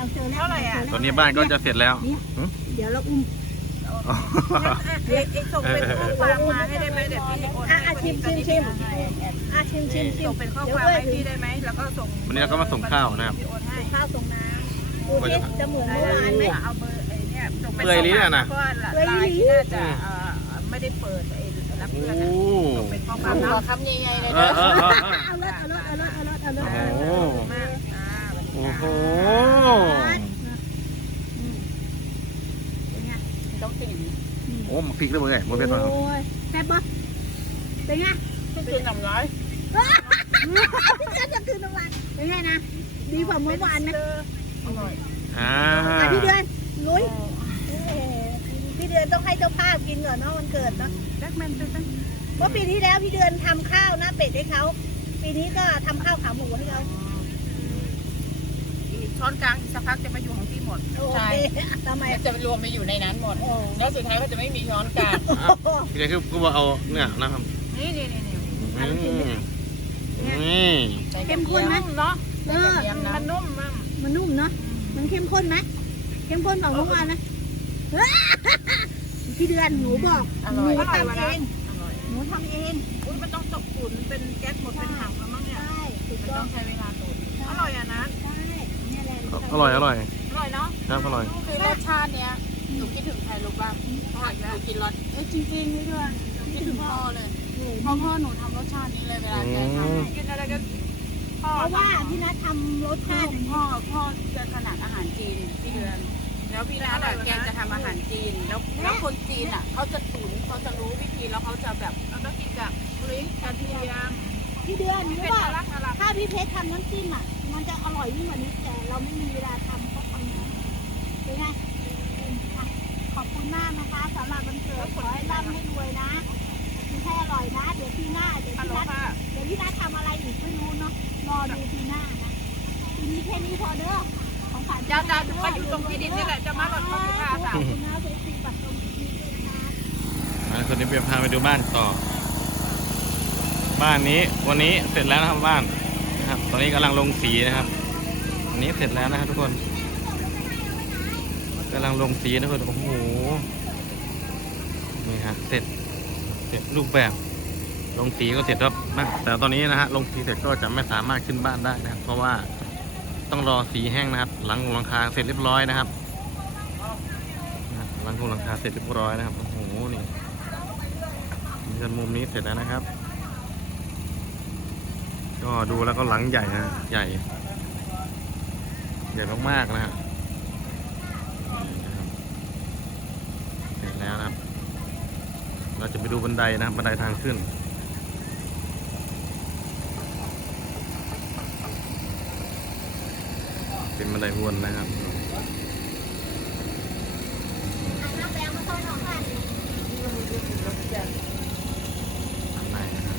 เราเจอแล้วเท่าไหร่อะเจแล้วตอนนี้บ้านก็จะเสร็จแล้วเนี่ยหึเดี๋ยวเราอุ้มอ๋อเอกเอกส่งเป็นข้อความมาให้ได้ไหมเดี๋ยวพี่โอนอะให้อะชิมชิมชิมอะชิมชิมชิมส่งเป็นข้อความให้พี่ได้ไหมแล้วก็ส่งวันนี้เราก็มาส่งข้าวนะครับ พี่โอนให้ข้าวส่งน้ำดูที่จะเหมือนเมื่อวานไหม เอาเบอร์ไอ้เนี่ยส่งเป็นเปื่อยลิ้นอะนะ เพราะว่าไลน์ที่น่าจะเอ่อไม่ได้เปิดไอ้รับโอ้เพื่อนอะส่งเป็นข้อความหัวเนาะคำใหญ่ๆเลยเอนะอเออเออเออเอารถเอารถเอารถเอารถเอารถโอ้มากอ่า โอ้โห เป็นไง ต้องติ่ง โอ้มาพริกเลยเว้ยบนเพชรมาโอ้ยแซ่บปะเป็นไงก็คือน้ำร้อยจะจะคืนน้ำลายเป็นไงนะดีกว่าเมื่อวานไหมอร่อยอ่าอะพี่เดือนลุยเอ้ยพี่เดือนต้องให้เจ้าภาพกินก่อนเนาะวันเกิดเนาะแบ็คแมนเป็นตั้งเมื่อปีที่แล้วพี่เดือนทำข้าวหน้าเป็ดให้เขาปีนี้ก็ทำข้าวขาหมูให้เขาอีก ช้อนกลางอีกสักพักจะมาอยู่ของพี่หมดโอเคทำไม มันจะรวมไปอยู่ในนั้นหมดโอ้แล้วสุดท้ายก็จะไม่มีช้อนกลางพี่เด็กคือก็ว่าเอาเนี่ยนะครับนี่นี่นี่นี่อืมนี่เข้มข้นไหมนุ่มเนาะเออมันนุ่มมากมันนุ่มเนาะ มันเข้มข้นไหมเข้มข้นกว่าเมื่อวานไหมพี่เดือนหนูบอกหนูทำเองอร่อยหนูทำเองอุ้ยมันต้องตกตุ๋นเป็นแก๊สหมดเป็นถังแล้วมั้งเนี่ยใช่ถูกมันต้ต้อองงใช้เวลาตุ๋นอร่อยอะนะ อร่อยอร่อย อร่อยเนาะครับอร่อย คือรสชาติเนี้ยหนูคิดถึงใครรู้ป่ะพ่อหนูกินรสเอ้ยจริงๆนี่ด้วยหนูคิดถึงพ่อเลยเพราะพ่อหนูทำรสชาตินี้เลยเวลาแกทำกินอะไรกันพ่อเพราะว่าพี่นัททำรสพ่อชาติอย่างนี้พ่อพ่อจะถนัดอาหารจีนพี่เดือนแล้วพี่นัทอะแกจะทำอาหารจีน แล้วแล้วคนจีนอะเขาจะตุ๋นเขาจะรู้วิธีแล้วเขาจะแบบเราต้องกินกับพริกกระเทียมพี่เดือนหนูเป็นบอกน่ารักน่ารักถ้าพี่เพชรทำน้ำจิ้มอะ มันจะอร่อยยิ่งกว่านี้แต่เราไม่มีเวลาทำก็ทำนะเป็นไงอะขอบคุณมากนะคะสำหรับวันเกิดขอให้ร่ำให้รวยนะกินให้อร่อยนะ เดี๋ยวปีหน้าเดี๋ยวพี่หนัทเดี๋ยวพี่นัททำอะไรอีกไม่รู้เนาะรอดูปีหน้านะปีนี้แค่นี้พอเด้อของขวัญจะจะไปอยู่ตรงที่ดินนี่แหละจะมาหล่นของพี่ค่ะสาวขอบคุณนะเซ็กซี่ปัดตรงที่นี้ด้วยนะคะอะตอนนี้เบียพาไปดูบ้านต่อ บ้านนี้วันนี้เสร็จแล้วนะครับบ้าน นะครับ ตอนนี้กำลังลงสีนะครับ อันนี้เสร็จแล้วนะครับทุกคนกำลังลงสีนะทุกคนโอ้โหนี่ฮะเสร็จเสร็จรูปแบบลงสีก็เสร็จแล้วนะแต่ตอนนี้นะฮะลงสีเสร็จก็จะไม่สามารถขึ้นบ้านได้นะครับ เพราะว่าต้องรอสีแห้งนะครับ หลังหลังคาเสร็จเรียบร้อยนะครับหลังหลังคาเสร็จเรียบร้อยนะครับโอ้โหนี่เดินมุมนี้เสร็จแล้วนะครับ ก็ดูแล้วก็หลังใหญ่นะใหญ่ ใหญ่มากๆนะฮะเสร็จแล้วนะครับ เราจะไปดูบันไดนะครับบันไดทางขึ้นเป็นบันไดวนนะครับ น้ำแดงมาต้อนน้องค่ะ ข้างในนะครับ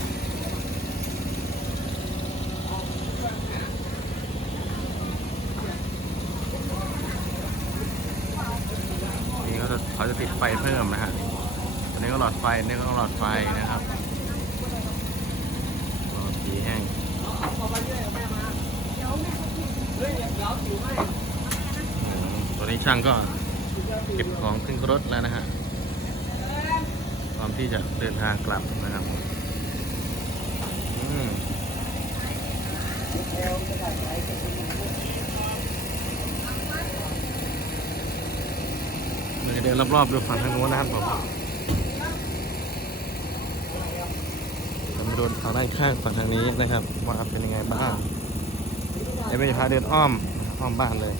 นี่ก็จะ เขาจะติดไฟเพิ่มนะฮะอันนี้ก็หลอดไฟอันนี่ก็หลอดไฟนะครับรอสีแห้งตัวนี้ช่างก็เก็บของขึ้นรถแล้วนะฮะพร้อมที่จะเดินทางกลับนะครับอืม เดินรอบๆดูฝั่งทางโน้นนะครับผมจะมาดูทางด้านข้างฝั่งทางนี้นะครับว่าเป็นยังไงบ้างเดี๋ยวไปพาเดินอ้อมอ้อมบ้านเลย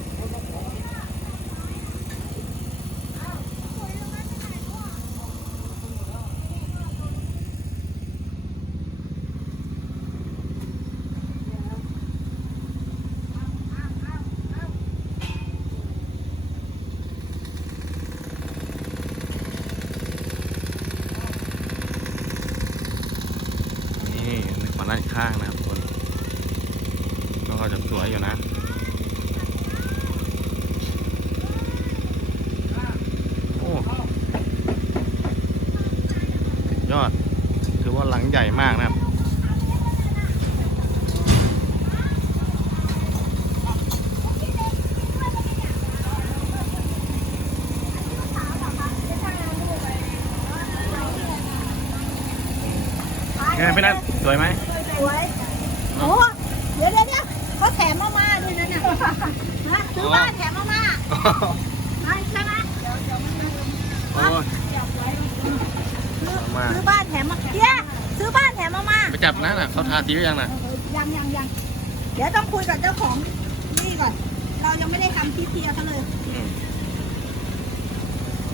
มาด้านข้างนะครับคนก็จะสวยอยู่นะโอ้ยอดถือว่าหลังใหญ่มากนะครับไงพี่นัทสวยไหม สวยโอ้เดี๋ยวเดี๋ยวเดี๋ยวเขาแถมมาม่าด้วยนะเนี่ยฮะซื้อบ้านแถมมาม่าใช่ไหมโอ้ยมาซื้อบ้านแถมมาเดี๋ยวซื้อบ้านแถมมาม่าไปจับนะน่ะเขาทาสีหรือยังน่ะยังยังยังเดี๋ยวต้องคุยกับเจ้าของนี่ก่อน เรายังไม่ได้ทำทีเทียกันเลยอืม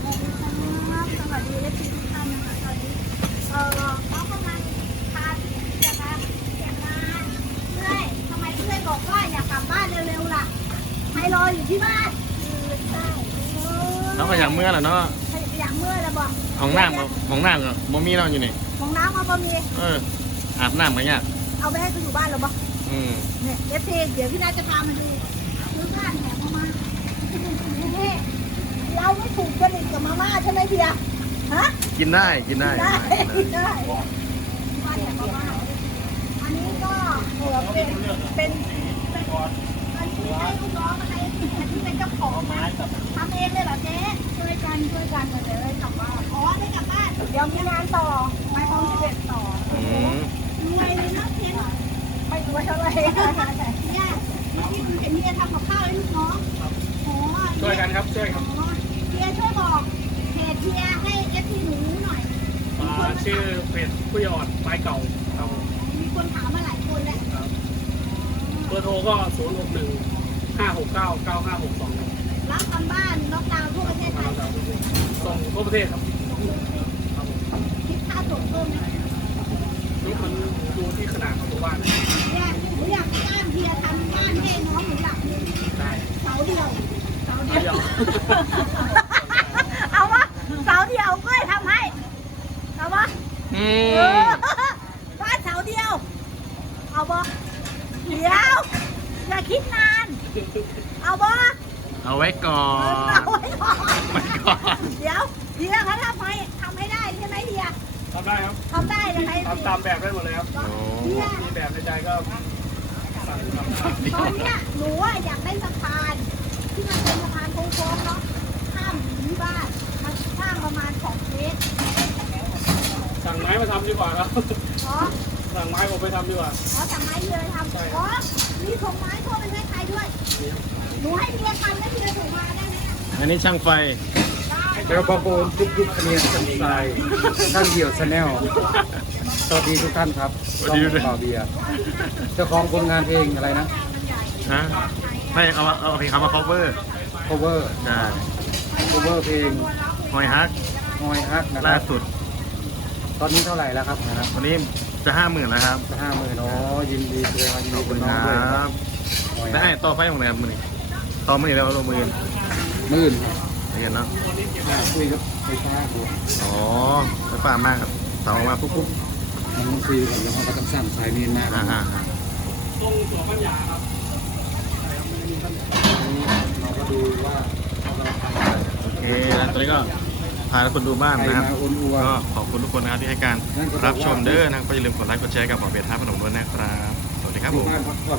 สวัสดีครับสวัสดีเอฟซีทุกท่านนะคะตอนนี้เอ่อเขากำลังพาพี่นะคะเก็บงานเพื่อยทำไมเพื่อยบอกว่าอยากกลับบ้านเร็วๆล่ะให้ รออยู่ที่บ้านใช่เขาก็อย่างเมื่อแหละเนาะอยากเมื่อแล้วบอกของน้ำกับของน้ำกับบ่มีเนาะอยู่นี่ของน้ำเอาบะมีเอออาบน้ำกันยากเอาไปให้เขาอยู่บ้านแล้วบอกอืมเนี่ยเอฟซีเดี๋ยวพี่นาจะพามาดูซื้อบ้านแถมมาม่าเฮ้เราไม่ถูกจริตกับมาม่าใช่ไหมเพียฮะกินได้กินได้ได้ได้บ้านแถมมาม่าอันนี้ก็เออเป็นเป็นเป็นอันนี้ให้ลูกน้องอะไร กันครับช่วยครับเฮียช่วยบอกเพจเฮียให้เอฟซีหนูหน่อย อ่าชื่อเพจผู้ยอดไม้เก่าครับผมมีคนถามมาหลายคนแล้วเบอร์โทรก็0 6 1 5 6 9 9 5 6 2รับทำบ้านล็อกดาวน์ทั่วประเทศไทยส่งทั่วประเทศครับคิดค่าส่งเพิ่มไหมนี่มันดูที่ขนาดของตัวบ้านเนี่ยหนูอยากจ้างเฮียทำบ้านให้น้องหนูหลับนึงได้ เสาเดียวเสา เดีเดียยววเอาวะเสาเดียวก็ทำให้ เอาวะอืเอมอบ้านเสาเดียว เอาบ่เดี๋ยวอย่าคิดนาน เอาบ่เอาไว้ก่อนเอาไว้ก่อน ไว้ก่อนเดี๋ยวเฮียเขาทำให้ทำให้ได้ใช่ไหมเฮียทำได้ครับทำได้ยังไงทำตามแบบได้หมดเลยครับ โอ้เฮียมีแบบในใจก็สั่งทำตามตอนเนี้ยหนูอะอยากได้สะพานที่ มันเป็นสะพานโค้งๆเนาะข้ามถึงที่บ้านมันสร้างประมาณสองเมตรสั่งไม้มาทำดีกว่าครับอ๋อสั่งไม้ผมไปทำดีกว่าอ๋อจากไม้เยเลยทำอ๋อมีส่งไม้ทั่วประเทศไทยด้วยหนูให้เฮียทำแล้วเฮียส่งมาได้ไหมอันนี้ช่างไฟได้แล้วก็โบนทุกยุคเรียนสันทรายท่านเดี่ยวชาแนลสวัสดีทุกท่านครับสวัสดีด้วยต่อเบียร์เจ้าของผลงานเพลงอะไรนะฮะ ไม่เอามาเอาเพลงคำมา cover cover ใช่ cover เพลงหอยฮักฮอยฮักนะคล่ารับสุด ตอนนี้เท่าไหร่แล้วครับนะครับวันนี้จะห้าหมื่นแล้วครับห้าหมื่นอ๋อยินดีเลยครับยินขอดีบคุกับณน้คองรัด้วยครับบฮอยได้ฮักต่อไฟของแรมมือนี่ต่อมือนี่แล้วลงมือหมื่นเห็นเนาะคุยกับไฟฟ้าดูอ๋อไฟฟ้ามากครับเสาออกมาปุ๊บปุ๊บมันต้องคุยกันแล้วเขาก็ต้องสั่งสายเมนมากอ่าอ่าอ่า ตรงสวนปัญญาครับ เราก็ ดูว่าเราทำได้โอเคแล้วตอนนี้ก็พาทุกคนดูบ้านใครนะครับ มาอ้วนอัวก็ขอบคุณทุกคนนะครับที่ให้การรับชมเด้อนะครับก็อย่าลืมกดไลค์กดแชร์กับหมอเบียร์ท่าพนมด้วยนะครับ สวัสดีครับอผยู่มบ้านพักผ่อน